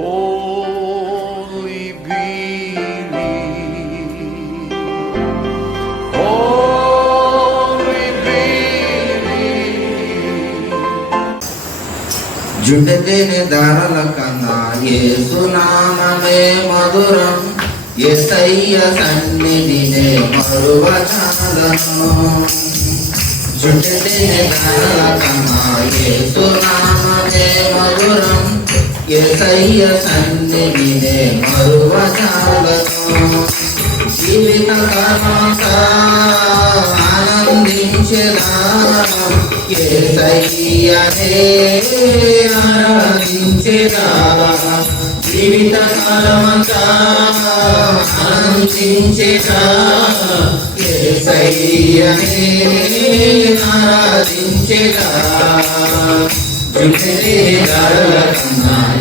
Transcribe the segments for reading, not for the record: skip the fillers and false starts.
Only believe. Only believe. జుండెతేనె Darala కన్నా యేసునామమే మధురం, యేసయ్య సన్నిధినే మరువజాలను. జుండెతేనె దారల కన్నా యేసునామమే మధురం, యేసయ్య సన్నిధినే మరువజాలను. జీవితకాలమంతా ఆనందించెదా, యేసయ్యనే ఆరాధించెదా. జీవితకాలమంతా ఆనందించెదా, యేసయ్యనే ఆరాధించెదా.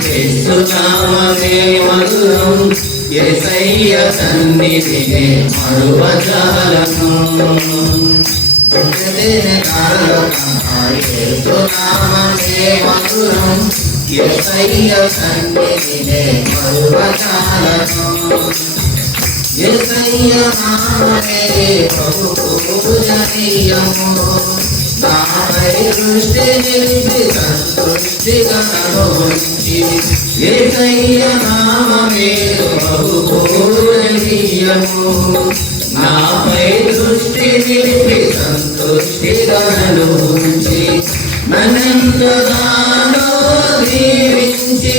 యేసునామమే మధురం, యేసయ్య సన్నిధినే మరువజాలను. యేసునామమే మధురం, యేసయ్య సన్నిధినే మరువజాలను. యేసయ్య నామమే బహు పూజనీయము, నాపై దృష్టి నిలిపి సంతృష్టిగా కనుగొంచి. యేసయ్య నామమే బహు పూజనీయము, నాపై దృష్టి నిలిపి సంతృష్టిగా కనుగొంచి. నన్నెంతగానో దీవించి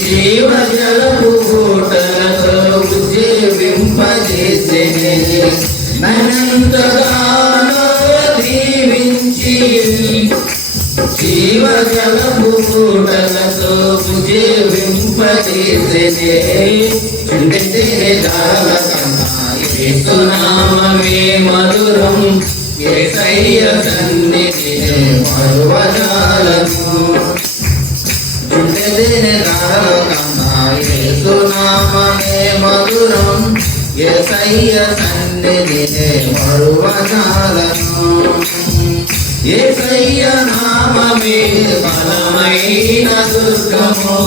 జీవజలపు ఊటలతో ఉజ్జీవింపజేసెనే. నన్నెంతగానో దీవించి జీవజలపు ఊటలతో ఉజ్జీవింపజేసెనే. చుండెతేనె దారల కన్నా యేసునామమే మధురం, యేసయ్య సన్నిధినే మరువజాలను. జుండెతేనె దారల కన్నా యేసునామమే మధురం, యేసయ్య సన్నిధినే మరువజాలను. యేసయ్య నామమే బలమైన దుర్గము,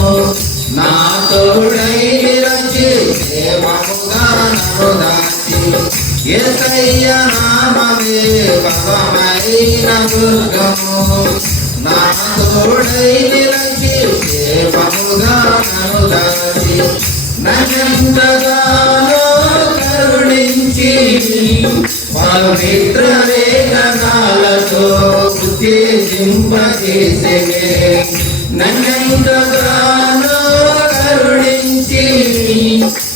నా తోడై నిలిచి క్షేమముగా నన్ను దాచి. యేసయ్య నామమే బలమైన దుర్గము, నా తోడై నిలిచి క్షేమముగా నన్ను దాచి. నన్నెంతగానో కరుణించి పవిత్ర లేఖనాలతో ఉత్తేజింపజేసెనే. నన్నెంతగానో కరుణించి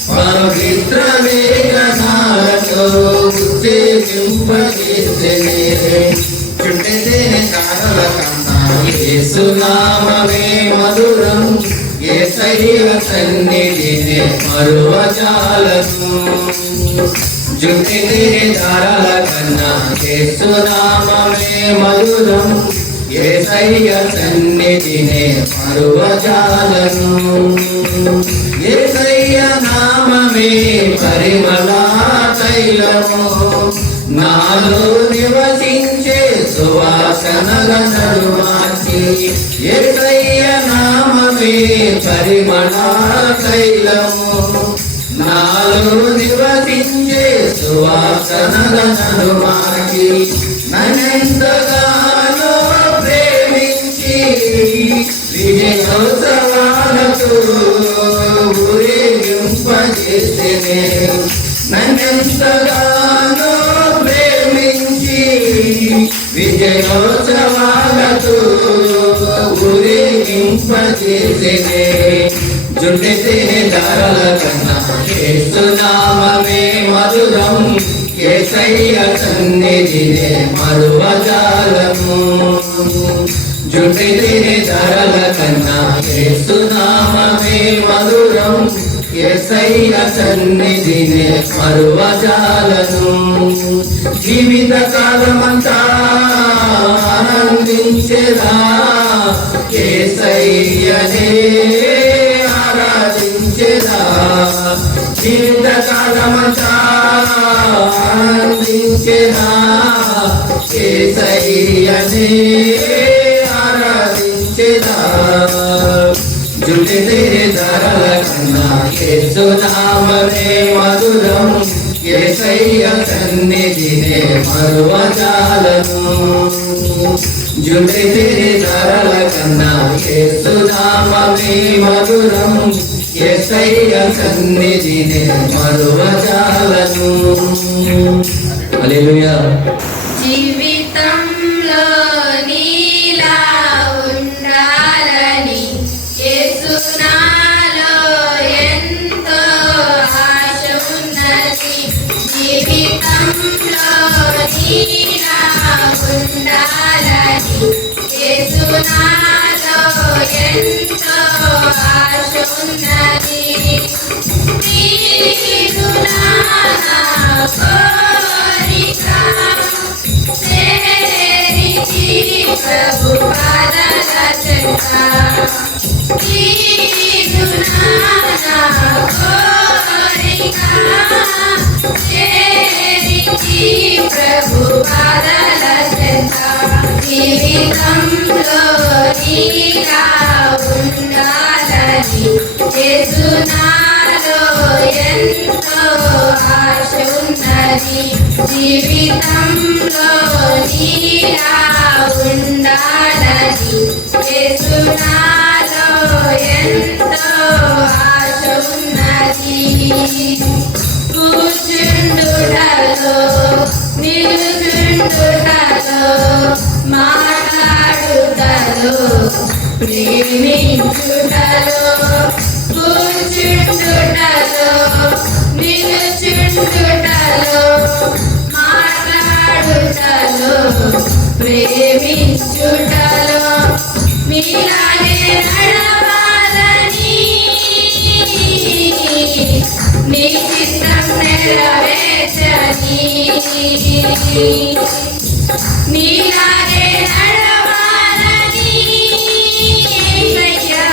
పవిత్ర లేఖనాలతో ఉత్తేజింపజేసెనే. చుండెతేనె దారల కన్నా యేసునామమే మధురం, యేసయ్య సన్నిధినే మరువజాలను. జుండెతేనె దారల కన్నా యేసునామమే మధురం, యేసయ్య సన్నిధినే మరువజాలను. యేసయ్య నామమే పరిమళ తైలము, నాలో నివసించే సువాసనగా నన్ను మార్చి. యేసయ్య నామమే పరిమళ తైలము, నాలో నివసించే సువాసనగా నన్ను మార్చి. నన్నెంతగానో ప్రేమించి విజయోత్సవాలతో ఊరేగింపజేసెనే. నన్నెంతగానో ప్రేమించి విజయోత్సవాలతో ఊరేగింపజేసెనే. జుండెతేనె దారల కన్నా యేసునామమే మధురం, యేసయ్య సన్నిధినే మరువజాలను. జుండెతేనె దారల కన్నా యేసునామమే మధురం, యేసయ్య సన్నిధినే మరువజాలను. జీవితకాలమంతా ఆనందించెదా, యేసయ్యనే ఆరాధించెదా. జీవితకాలమంతా ఆనందించెదా, యేసయ్యనే ఆరాధించెదా. జుడితే ధరల కన్నా యేసు నామమే మధురం యేసయ్య సన్నిధినే మరువజాలను జుడితే ధరల కన్నా యేసు నామమే మధురం యేసయ్య సన్నిధినే మరువజాలను హల్లెలూయా. జీవితంలో నీలా ఉండాలని యేసు నాలో ఎంతో ఆశ ఉన్నది. జీవితంలో నీలా ఉండాలని యేసు నాలో ఎంతో ఆశ ఉన్నది. నీరు నా కోరిక చేరితి ప్రభు పాదాల చెంత. నీరు నా కోరిక చేరితి ప్రభు పాదాల చెంత. జీవితంలో నీలా ఉండాలని యేసు నాలో ఎంతో ఆశ ఉన్నది. జీవితంలో నీలా ఉండాలని యేసు నాలో ఎంతో ఆశ ఉన్నది. కూర్చుండుటలో నిలుచుండుటలో మాట్లాడుటలో ప్రేమించుటలో కూర్చుండుటలో నిలుచుండుటలో మాట్లాడుటలో ప్రేమించుటలో మీలాగే నడవాలని నీ చిత్తం నెరవేర్చని నీలాగే నడవాలని యేసయ్యా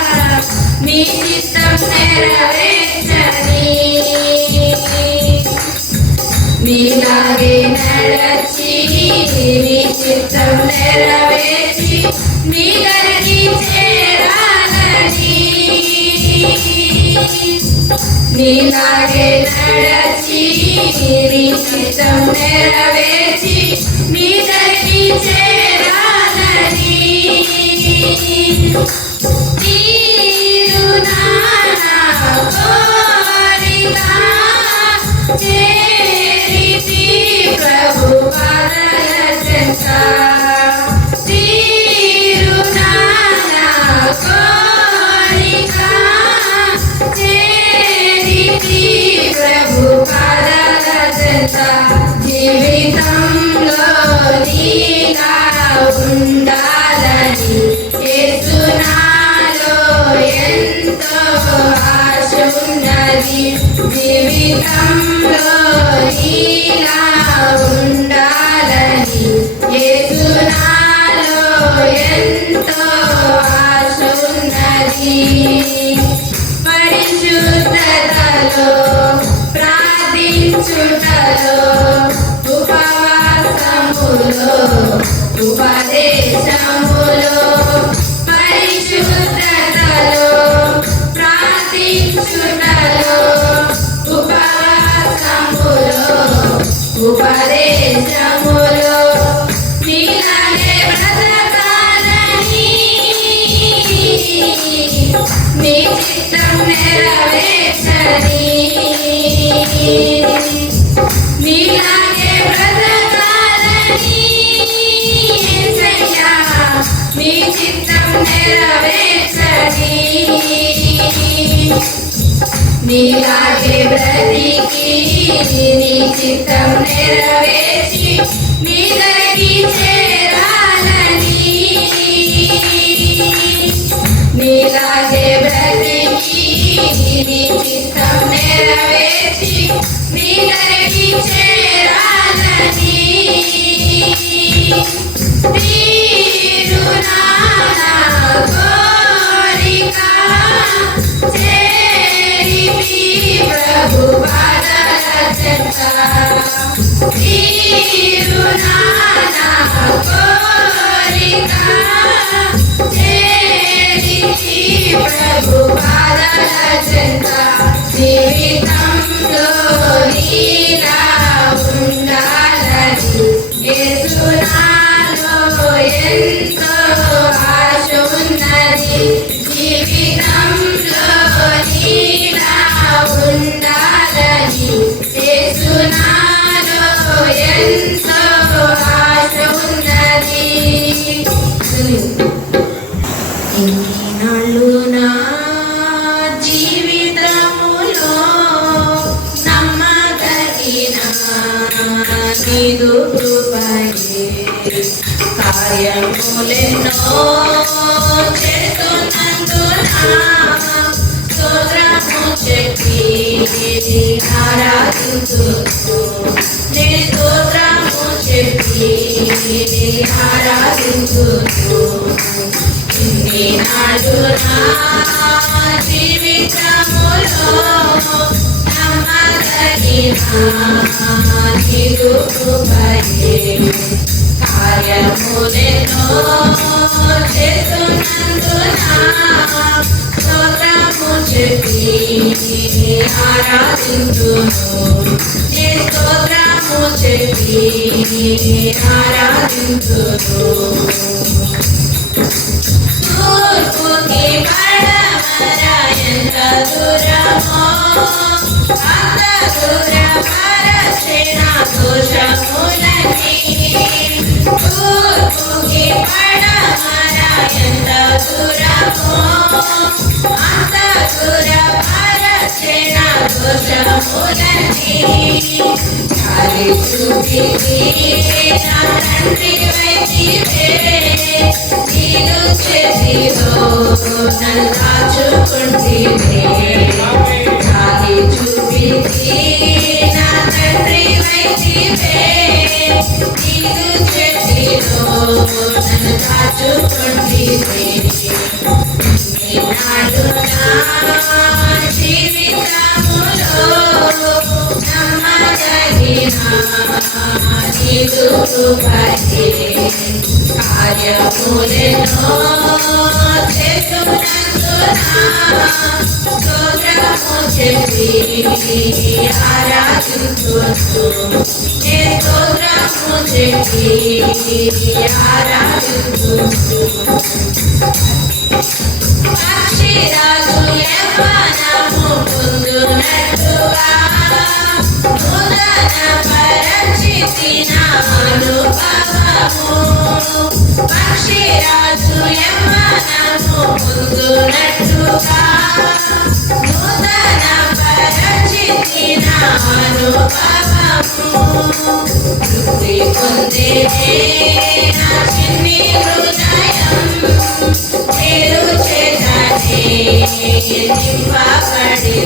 నీ చిత్తం నెరవేర్చని నీలాగే నడచి నీ చిత్తం నెరవేర్చి నీ దరికి చేరాలని నీలాగే నడచి నీ చిత్తం నెరవేర్చి నీ దరికి చేరాలని నీరు నా కోరిక చేరితి ప్రభు పాదాల చెంత. నీరు నా కోరిక చేరితి ప్రభు పాదాల చెంత. జీవితంలో నీలా ఉండాలని యేసు నాలో ఎంతో ఆశ ఉన్నది. జీవితంలో నీలా ఉండాలని యేసు నాలో ఎంతో ఆశ ఉన్నది. పరిశుద్ధతలో ప్రార్థించుటలో ఉపవాసములో ఉపదేశములో పరిశుద్ధతలో ప్రార్థించుటలో ఉపవాసములో ఉపదేశములో నీలాగే బ్రతకాలని నీ చిత్తం నెరవేర్చని నీలాగే బ్రతకాలని యేసయ్యా నీ చిత్తం నెరవేర్చని నీలాగే బ్రతికి నీ చిత్తం నెరవేర్చి నీ దరికి చేరాలని నీలాగే బ్రతికి నీ చిత్తం నెరవేర్చి నీ దరికి చేరాలని నీరు నా కోరిక చేరితి ప్రభు పాదాల చెంత. కార్యములెన్నో చేస్తున్నందున స్తోత్రము చెప్పి ఆరాధించును. నీ స్తోత్రము చెప్పి ఆరాధించును. ఇన్ని నాడు నా జీవితములో నమ్మదగిన నీదు కృపయే. కార్యములెన్నో చేస్తున్నందున స్తోత్రము చెప్పి ఆరాధించును. నీ స్తోత్రము చెప్పి ఆరాధించును. తూర్పుకి పడమర ఎంత దూరమో అంత దూరపరచిన దోషములని. తూర్పుకి పడమర ఎంత దూరమో అంత దూరపరచిన దోషములని. చాలి చూపికి నా తండ్రి వైదివే. నీదు చేతిలో నన్ను కాచుకుంటివే. చాలి చూపికి నా తండ్రి వైదివే. నీదు చేతిలో నన్ను కాచుకుంటివే. ఈనాడు నా జీవితములో నమ్మదగిన నీదు కృపయే. కార్యములెన్నో చేస్తున్నందున స్తోత్రము చెప్పి ఆరాధించును. నీ స్తోత్రము చెప్పి ఆరాధించును. పక్షిరాజు యవ్వనము పొందునట్టుగా నూతన పరిచితిన అనుభవము. పక్షిరాజు యవ్వనము పొందునట్టుగా నూతన పరిచితిన అనుభవము. తృప్తి పొందేనే నా చిన్ని హృదయం. నీదు చేతనే నింపబడి.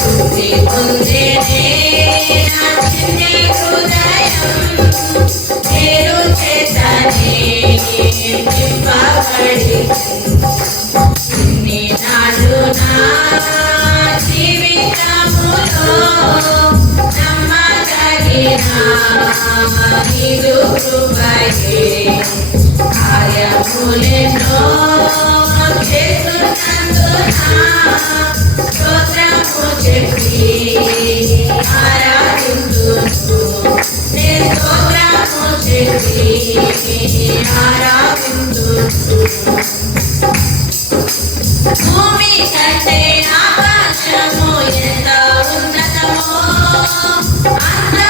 తృప్తి పొందేనే నా చిన్ని హృదయం. నీదు చేతనే నింపబడి. ఇన్ని నాడు నా జీవితములో నమ్మదగిన నీదు కృపయే. కార్యములెన్నో చేస్తున్నందున స్తోత్రము చెప్పి ఆరాధించును. నీ స్తోత్రము చెప్పి ఆరాధించును. భూమి కంటే ఆకాశము ఎంత ఉన్నతమో అంత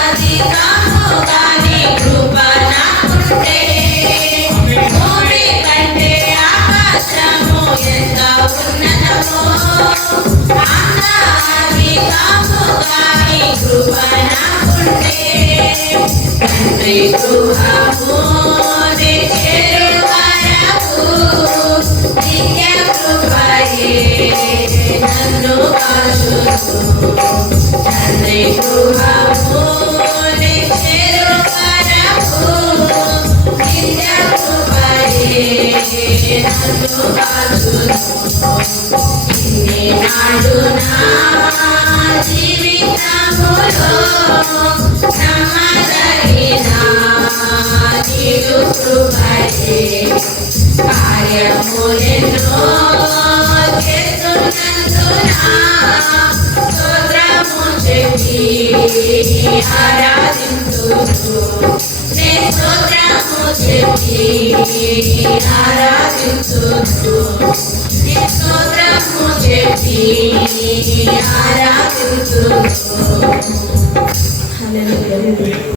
అధికముగా నీ కృప నాకుంటే. భూమి కంటే ఆకాశము ఎంత ఉన్నతమో అంత అధికముగా నీ కృప నాకుంటే. తండ్రి గృహము నీ చేరు వరకు నిత్య కృపయే నన్ను కాచును. తండ్రి గృహము నీ చేరు వరకు నిత్య కృపయే నన్ను కాచును. ఇన్ని నాడు నా జీవితములో నమ్మదగిన నీదు కృపయే. కార్యములెన్నో చేస్తున్నందున స్తోత్రము చెప్పి ఆరాధించును. నీ స్తోత్రము చెప్పి ఆరాధించును. నీ స్తోత్రము చెప్పి ఆరాధించును.